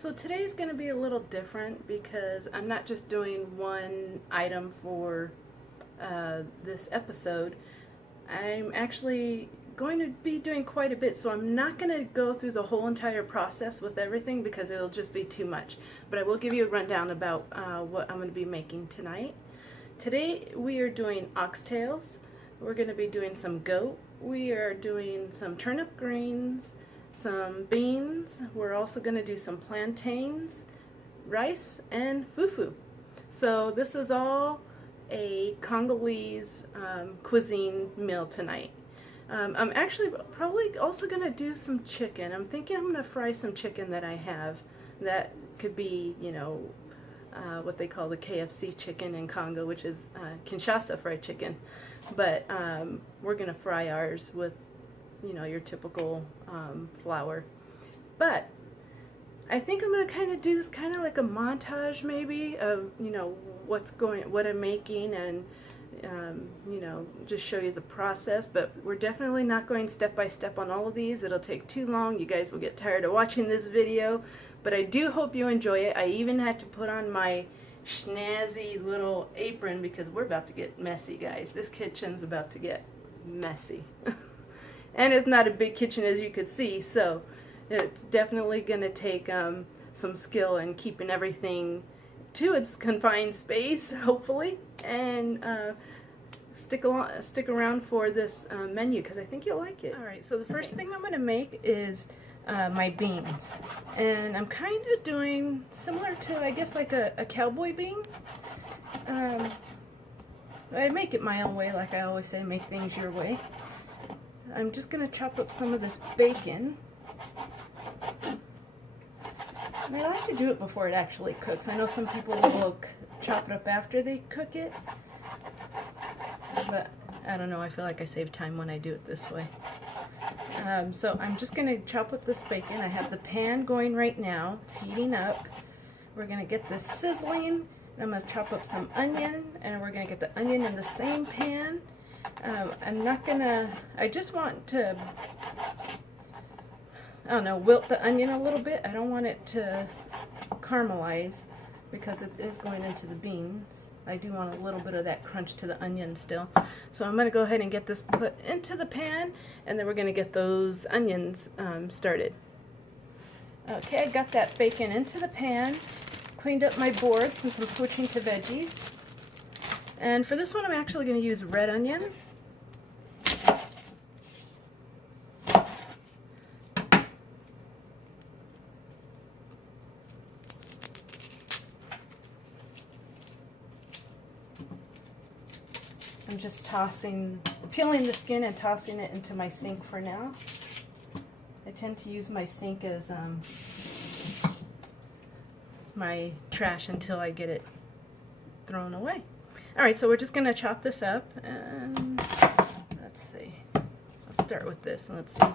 So today is going to be a little different because I'm not just doing one item for this episode. I'm actually going to be doing quite a bit, so I'm not going to go through the whole entire process with everything because it'll just be too much. But I will give you a rundown about what I'm going to be making tonight. Today we are doing oxtails. We're going to be doing some goat. We are doing some turnip greens, some beans. We're also going to do some plantains, rice, and fufu. So this is all a Congolese cuisine meal tonight. I'm actually probably also going to do some chicken. I'm thinking I'm going to fry some chicken that I have. That could be, you know, what they call the KFC chicken in Congo, which is Kinshasa fried chicken. But we're going to fry ours with, you know, your typical flour. But I think I'm going to kind of do this kind of like a montage maybe of, you know, what I'm making, and you know, just show you the process. But we're definitely not going step by step on all of these. It'll take too long. You guys will get tired of watching this video, but I do hope you enjoy it. I even had to put on my snazzy little apron because we're about to get messy, guys. This kitchen's about to get messy. And it's not a big kitchen, as you could see, so it's definitely going to take some skill in keeping everything to its confined space, hopefully, and stick around for this menu because I think you'll like it. Alright, so the first thing I'm going to make is my beans, and I'm kind of doing similar to, I guess, like a cowboy bean. I make it my own way, like I always say, make things your way. I'm just going to chop up some of this bacon. And I like to do it before it actually cooks. I know some people will chop it up after they cook it, but I don't know, I feel like I save time when I do it this way. So I'm just going to chop up this bacon. I have the pan going right now. It's heating up. We're going to get this sizzling. I'm going to chop up some onion, and we're going to get the onion in the same pan. I'm not gonna, I just want to, I don't know, wilt the onion a little bit. I don't want it to caramelize because it is going into the beans. I do want a little bit of that crunch to the onion still. So I'm going to go ahead and get this put into the pan, and then we're going to get those onions started. Okay, I got that bacon into the pan, cleaned up my board since I'm switching to veggies. And for this one, I'm actually going to use red onion. I'm just peeling the skin and tossing it into my sink for now. I tend to use my sink as my trash until I get it thrown away. Alright, so we're just going to chop this up, and let's see. Let's start with this, and let's see.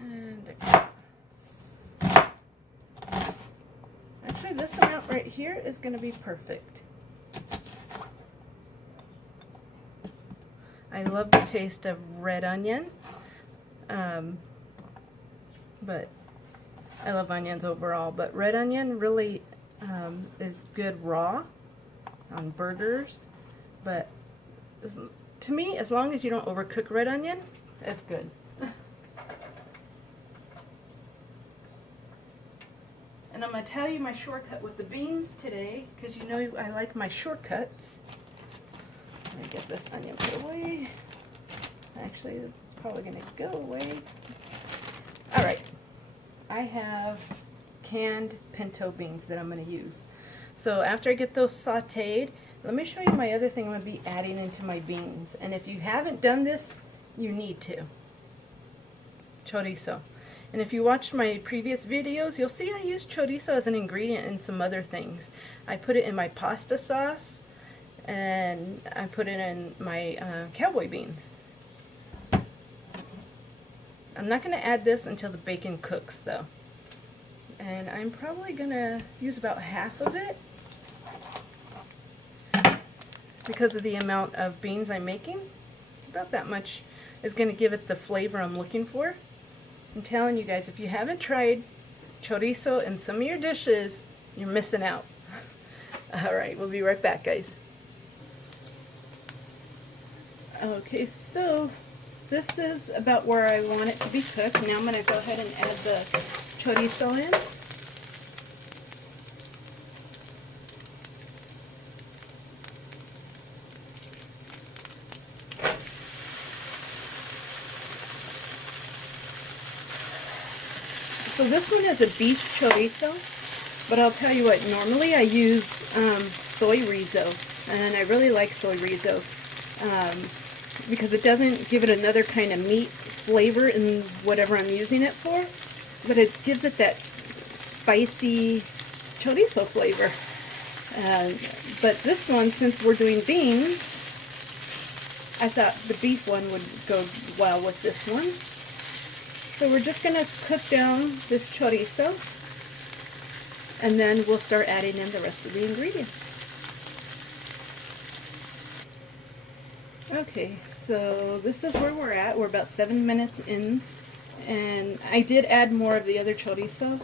And actually, this amount right here is going to be perfect. I love the taste of red onion, but I love onions overall, but red onion really is good raw on burgers. But to me, as long as you don't overcook red onion, it's good. And I'm going to tell you my shortcut with the beans today, because you know I like my shortcuts. Let me get this onion put away. Actually, it's probably going to go away. Alright. I have canned pinto beans that I'm going to use. So after I get those sauteed, let me show you my other thing I'm going to be adding into my beans. And if you haven't done this, you need to. Chorizo. And if you watched my previous videos, you'll see I use chorizo as an ingredient in some other things. I put it in my pasta sauce, and I put it in my cowboy beans. I'm not going to add this until the bacon cooks, though. And I'm probably going to use about half of it because of the amount of beans I'm making. About that much is going to give it the flavor I'm looking for. I'm telling you guys, if you haven't tried chorizo in some of your dishes, you're missing out. Alright, we'll be right back, guys. Okay, so this is about where I want it to be cooked. Now I'm going to go ahead and add the chorizo in. So this one is a beef chorizo, but I'll tell you what, normally I use soy rizo, and I really like soy rizo because it doesn't give it another kind of meat flavor in whatever I'm using it for, but it gives it that spicy chorizo flavor. But this one, since we're doing beans, I thought the beef one would go well with this one. So we're just going to cook down this chorizo, and then we'll start adding in the rest of the ingredients. Okay, so this is where we're at. We're about 7 minutes in, and I did add more of the other chorizo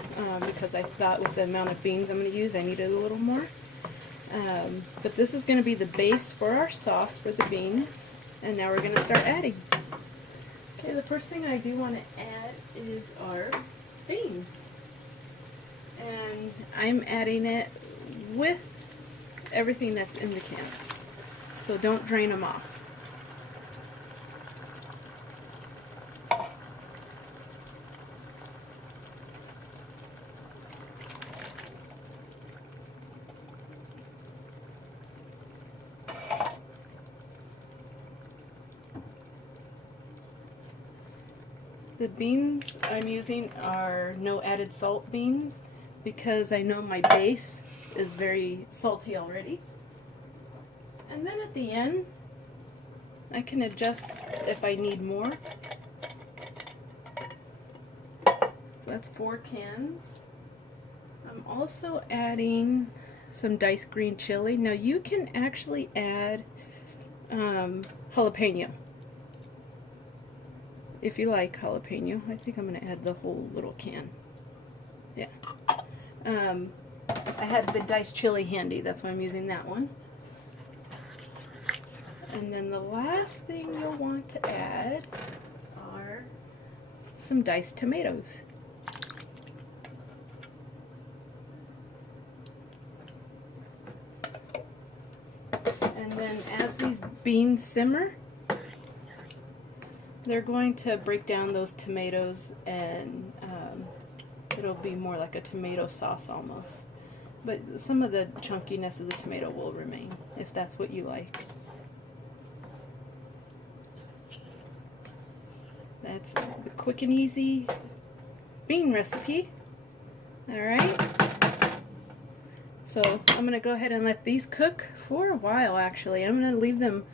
because I thought with the amount of beans I'm going to use, I needed a little more. But this is going to be the base for our sauce for the beans, and now we're going to start adding. Okay, the first thing I do want to add is our beans. And I'm adding it with everything that's in the can. So don't drain them off. The beans I'm using are no added salt beans because I know my base is very salty already. And then at the end, I can adjust if I need more. So that's 4 cans. I'm also adding some diced green chili. Now you can actually add jalapeno. If you like jalapeno. I think I'm going to add the whole little can. Yeah. I had the diced chili handy, that's why I'm using that one. And then the last thing you'll want to add are some diced tomatoes. And then as these beans simmer, they're going to break down those tomatoes, and it'll be more like a tomato sauce almost. But some of the chunkiness of the tomato will remain, if that's what you like. That's the quick and easy bean recipe. Alright. So I'm going to go ahead and let these cook for a while actually. I'm going to leave them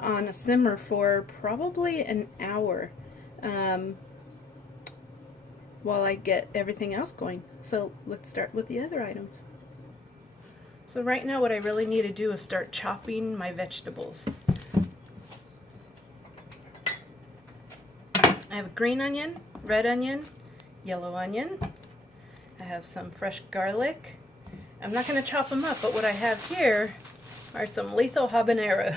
on a simmer for probably an hour while I get everything else going. So let's start with the other items. So right now what I really need to do is start chopping my vegetables. I have a green onion, red onion, yellow onion. I have some fresh garlic. I'm not going to chop them up, but what I have here are some lethal habaneros.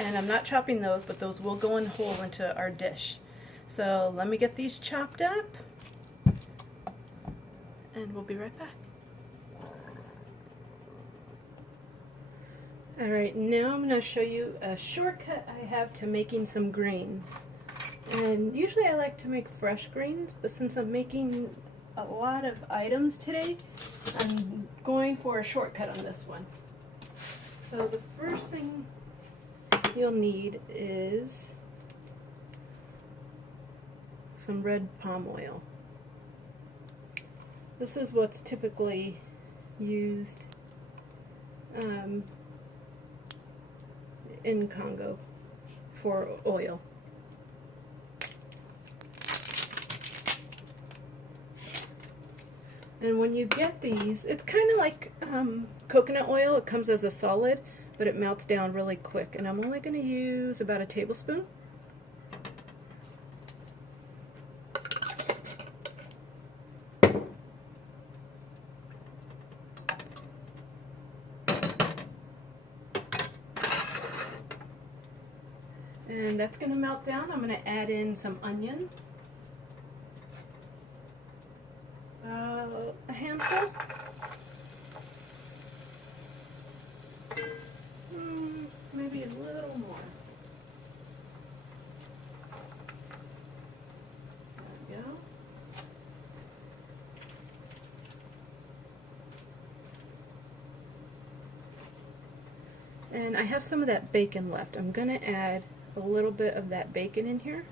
And I'm not chopping those, but those will go in whole into our dish. So let me get these chopped up, and we'll be right back. Alright, now I'm going to show you a shortcut I have to making some greens. And usually I like to make fresh greens, but since I'm making a lot of items today, I'm going for a shortcut on this one. So the first thing you'll need is some red palm oil. This is what's typically used in Congo for oil. And when you get these, it's kind of like coconut oil. It comes as a solid, but it melts down really quick. And I'm only going to use about a tablespoon. And that's going to melt down. I'm going to add in some onion. A handful. Maybe a little more. There we go. And I have some of that bacon left. I'm going to add a little bit of that bacon in here.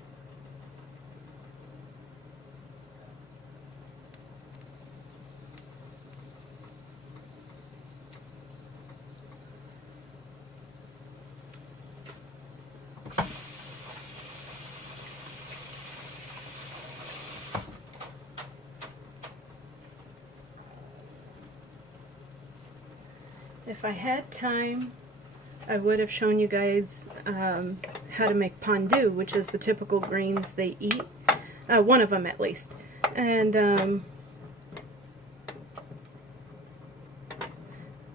If I had time, I would have shown you guys how to make pondu, which is the typical greens they eat. One of them at least. And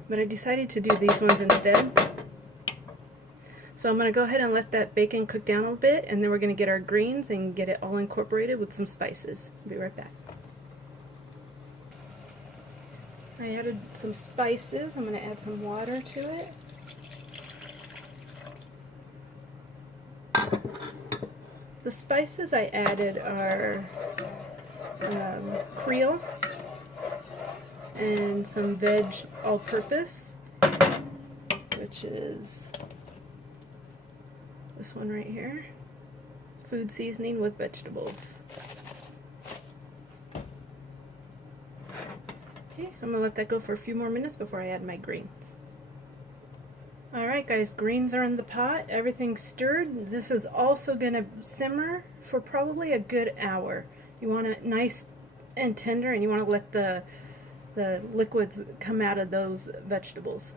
but I decided to do these ones instead. So I'm going to go ahead and let that bacon cook down a little bit, and then we're going to get our greens and get it all incorporated with some spices. I'll be right back. I added some spices. I'm going to add some water to it. The spices I added are Creole and some veg all-purpose, which is this one right here, food seasoning with vegetables. Okay, I'm going to let that go for a few more minutes before I add my greens. Alright guys, greens are in the pot, everything's stirred. This is also going to simmer for probably a good hour. You want it nice and tender, and you want to let the liquids come out of those vegetables.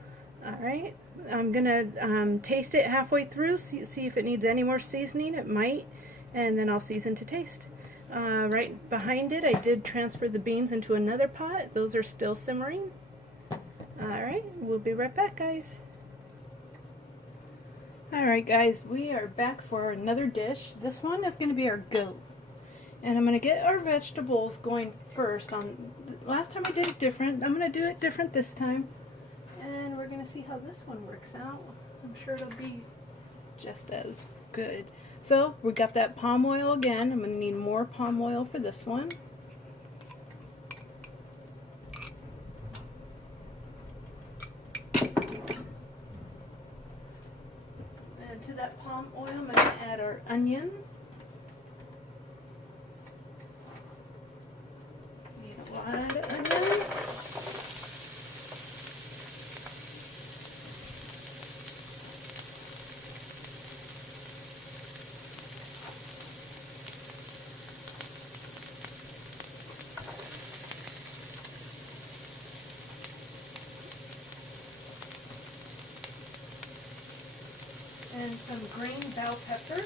Alright, I'm going to taste it halfway through, see if it needs any more seasoning. It might, and then I'll season to taste. Right behind it, I did transfer the beans into another pot. Those are still simmering. Alright, we'll be right back, guys. Alright guys, we are back for another dish. This one is going to be our goat. And I'm going to get our vegetables going first. Last time I did it different. I'm going to do it different this time. And we're going to see how this one works out. I'm sure it'll be just as good. So we got that palm oil again. I'm going to need more palm oil for this one. And to that palm oil, I'm going to add our onion. Need a lot of onion. And some green bell pepper.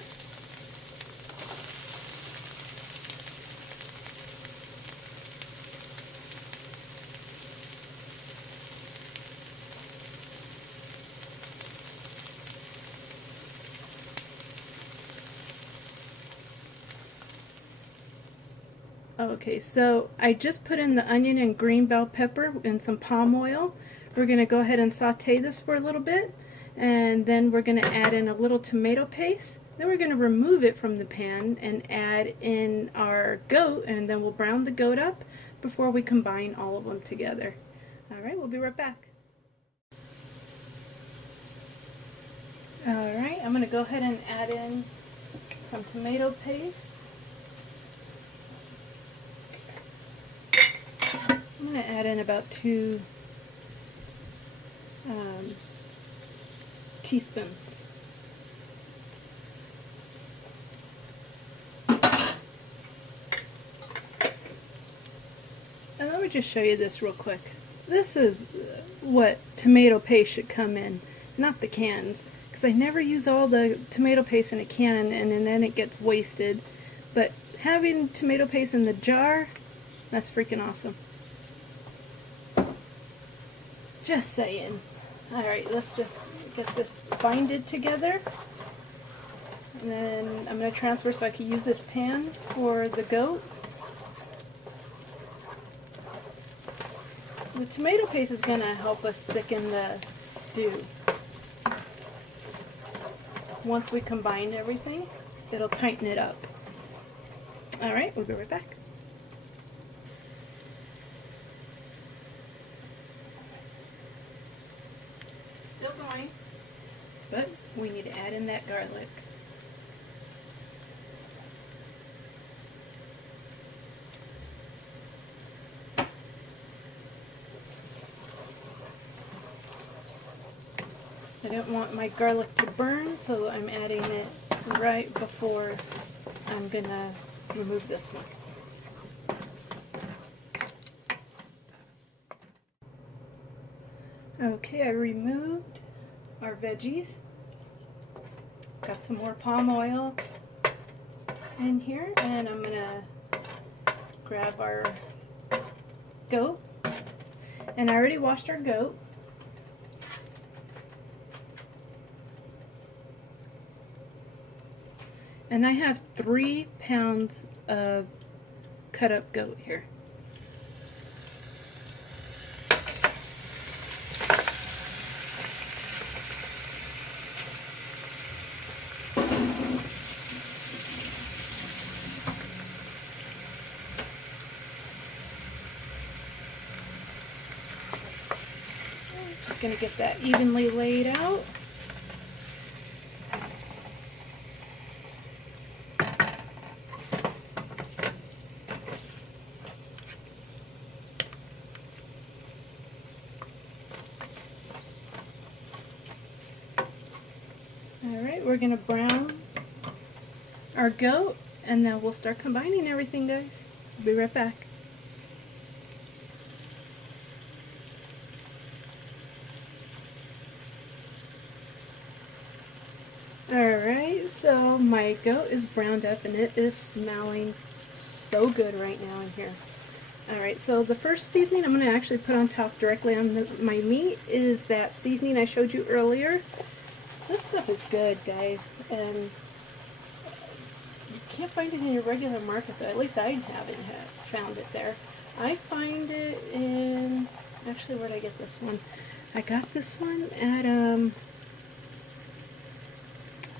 Okay, so I just put in the onion and green bell pepper and some palm oil. We're going to go ahead and saute this for a little bit. And then we're going to add in a little tomato paste. Then we're going to remove it from the pan and add in our goat, and then we'll brown the goat up before we combine all of them together. Alright, we'll be right back. Alright, I'm going to go ahead and add in some tomato paste. I'm going to add in about 2 teaspoons. And let me just show you this real quick. This is what tomato paste should come in, not the cans, because I never use all the tomato paste in a can and then it gets wasted. But having tomato paste in the jar, that's freaking awesome. Just saying. Alright, let's just get this binded together. And then I'm going to transfer so I can use this pan for the goat. The tomato paste is going to help us thicken the stew. Once we combine everything, it'll tighten it up. Alright, we'll be right back. Still going, but we need to add in that garlic. I don't want my garlic to burn, so I'm adding it right before I'm gonna remove this one. Okay, I removed our veggies. Got some more palm oil in here, and I'm gonna grab our goat. And I already washed our goat. And I have 3 pounds of cut up goat here. Just going to get that evenly laid out. Alright, we're going to brown our goat, and then we'll start combining everything, guys. Be right back. Alright, so my goat is browned up, and it is smelling so good right now in here. Alright, so the first seasoning I'm going to actually put on top directly on my meat is that seasoning I showed you earlier. This stuff is good, guys, and you can't find it in your regular market, though. At least I haven't found it there. I find it in, actually, where did I get this one? I got this one at,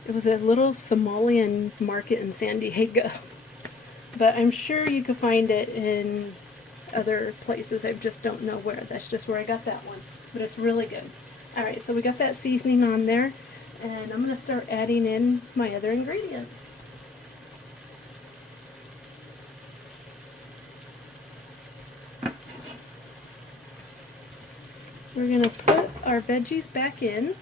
it was a little Somalian market in San Diego. But I'm sure you can find it in other places. I just don't know where. That's just where I got that one. But it's really good. Alright, so we got that seasoning on there. And I'm going to start adding in my other ingredients. We're going to put our veggies back in.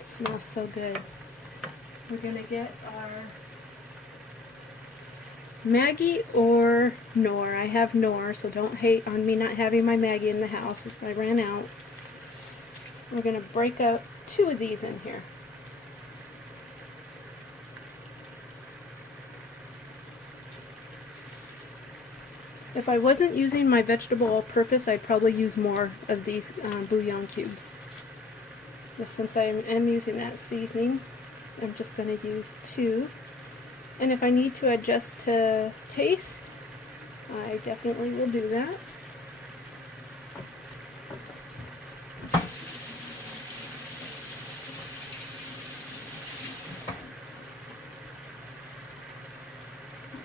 It smells so good. We're going to get our Maggi or Knorr. I have Knorr, so don't hate on me not having my Maggi in the house. I ran out. We're going to break up 2 of these in here. If I wasn't using my vegetable all-purpose, I'd probably use more of these bouillon cubes. But since I am using that seasoning, I'm just going to use 2. And if I need to adjust to taste, I definitely will do that.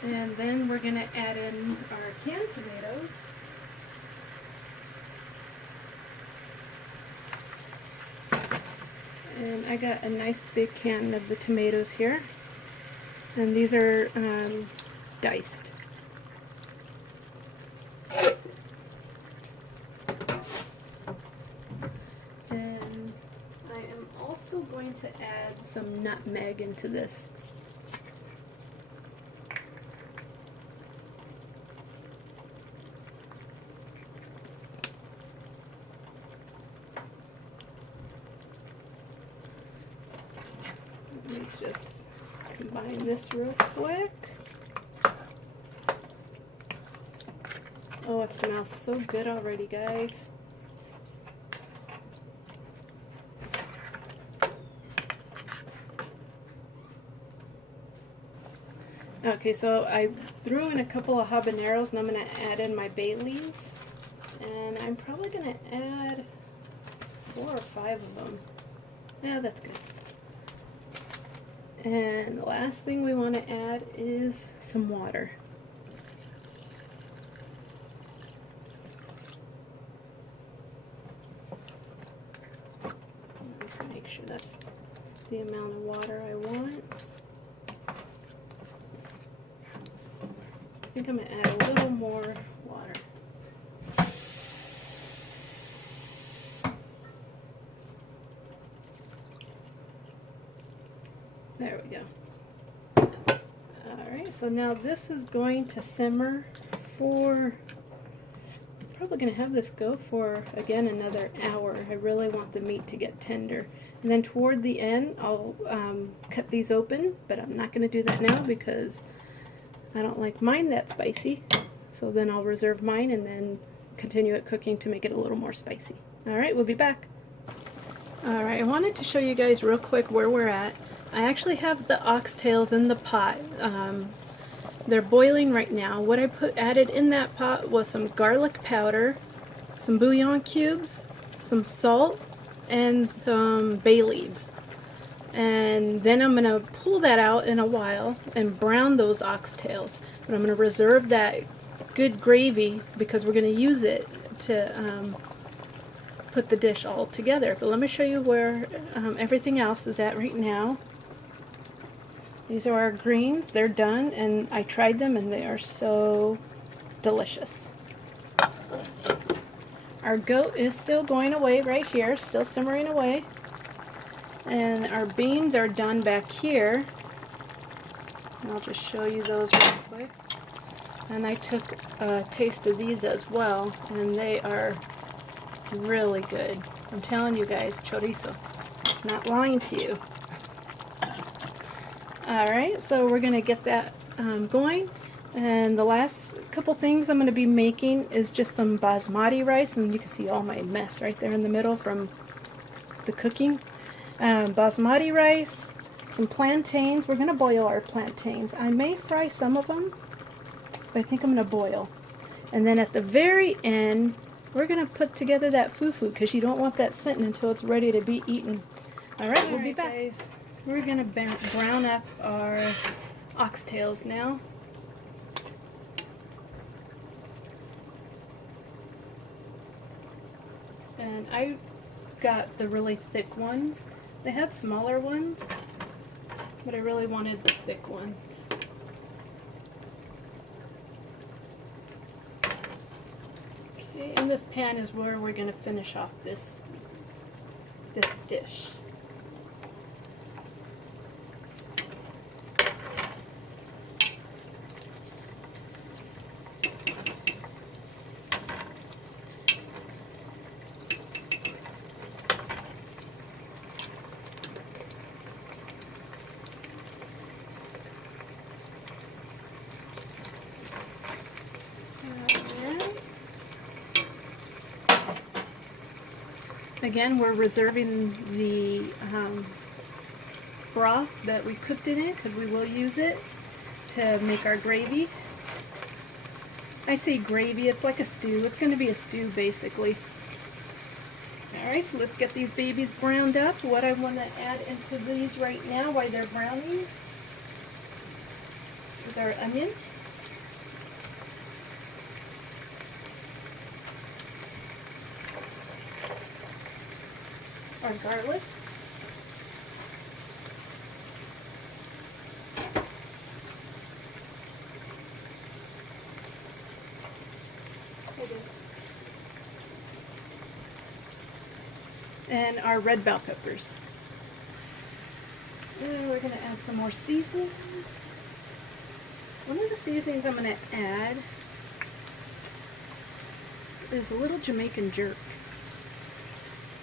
And then we're going to add in our canned tomatoes. And I got a nice big can of the tomatoes here. And these are diced. And I am also going to add some nutmeg into this. Let me just combine this real quick. Oh, it smells so good already, guys. Okay, so I threw in a couple of habaneros and I'm going to add in my bay leaves. And I'm probably going to add 4 or 5 of them. Yeah, that's good. And the last thing we want to add is some water. Make sure that's the amount of water I want. I think I'm going to add a little more water. There we go. Alright, so now this is going to simmer for, probably going to have this go for, again, another hour. I really want the meat to get tender. And then toward the end, I'll cut these open, but I'm not going to do that now because I don't like mine that spicy. So then I'll reserve mine and then continue it cooking to make it a little more spicy. Alright, we'll be back. Alright, I wanted to show you guys real quick where we're at. I actually have the oxtails in the pot. They're boiling right now. What I added in that pot was some garlic powder, some bouillon cubes, some salt, and some bay leaves. And then I'm going to pull that out in a while and brown those oxtails. But I'm going to reserve that good gravy because we're going to use it to put the dish all together. But let me show you where everything else is at right now. These are our greens. They're done, and I tried them, and they are so delicious. Our goat is still going away right here, still simmering away. And our beans are done back here. I'll just show you those real quick. And I took a taste of these as well, and they are really good. I'm telling you guys, chorizo. Not lying to you. Alright, so we're going to get that going. And the last couple things I'm going to be making is just some basmati rice. And you can see all my mess right there in the middle from the cooking. Basmati rice, some plantains. We're going to boil our plantains. I may fry some of them, but I think I'm going to boil. And then at the very end, we're going to put together that FUFU because you don't want that sitting until it's ready to be eaten. Alright, we'll be back. Guys. We're going to brown up our oxtails now. And I got the really thick ones. They had smaller ones, but I really wanted the thick ones. Okay, and this pan is where we're going to finish off this dish. Again, we're reserving the broth that we cooked it in because we will use it to make our gravy. I say gravy, it's like a stew. It's going to be a stew basically. Alright, so let's get these babies browned up. What I want to add into these right now while they're browning is our onion. Our garlic, and our red bell peppers. And we're going to add some more seasonings. One of the seasonings I'm going to add is a little Jamaican jerk.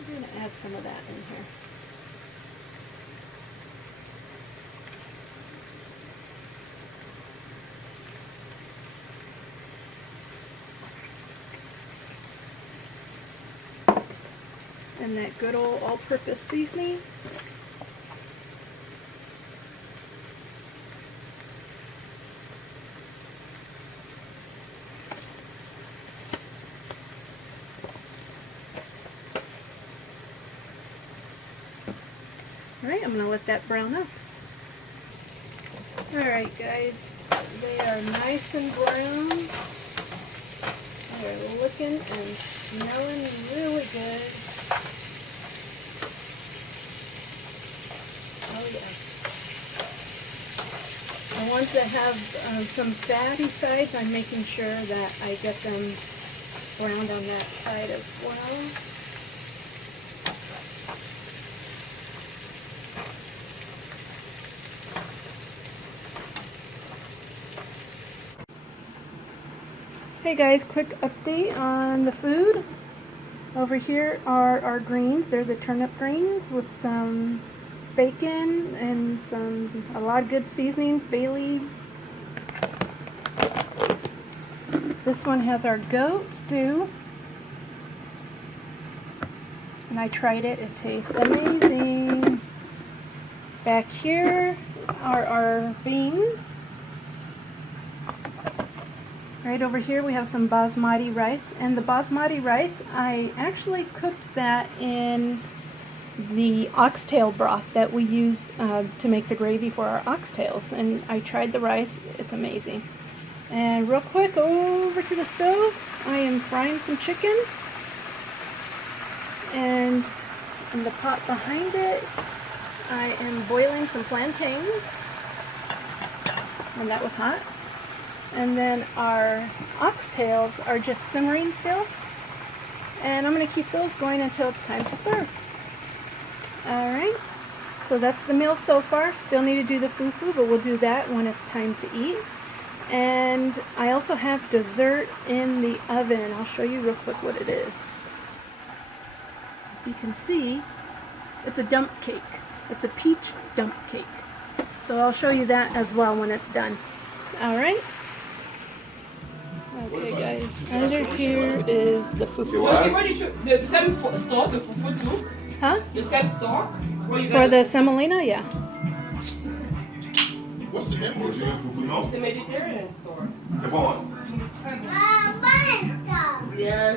I'm going to add some of that in here. and that good old all-purpose seasoning. Alright, I'm going to let that brown up. Alright guys, they are nice and brown. They're looking and smelling really good. Oh yeah. The ones that have some fatty sides, I'm making sure that I get them browned on that side as well. Hey guys, quick update on the food. Over here are our greens. They're the turnip greens with some bacon and a lot of good seasonings, bay leaves. This one has our goat stew. And I tried it. It tastes amazing. Back here are our beans. Right over here we have some basmati rice, and the basmati rice, I actually cooked that in the oxtail broth that we used to make the gravy for our oxtails, and I tried the rice. It's amazing. And real quick, over to the stove, I am frying some chicken, and in the pot behind it I am boiling some plantains, and that was hot. And then our oxtails are just simmering still. And I'm going to keep those going until it's time to serve. Alright, so that's the meal so far. Still need to do the fufu, but we'll do that when it's time to eat. And I also have dessert in the oven. I'll show you real quick what it is. You can see it's a dump cake. It's a peach dump cake. So I'll show you that as well when it's done. Alright. Okay guys, under here is the fufu. The same store, the FUFU too? Huh? The same store? For the semolina, yeah. What's the name of the FUFU? No? It's a Mediterranean store. C'est bon, hein? Yeah,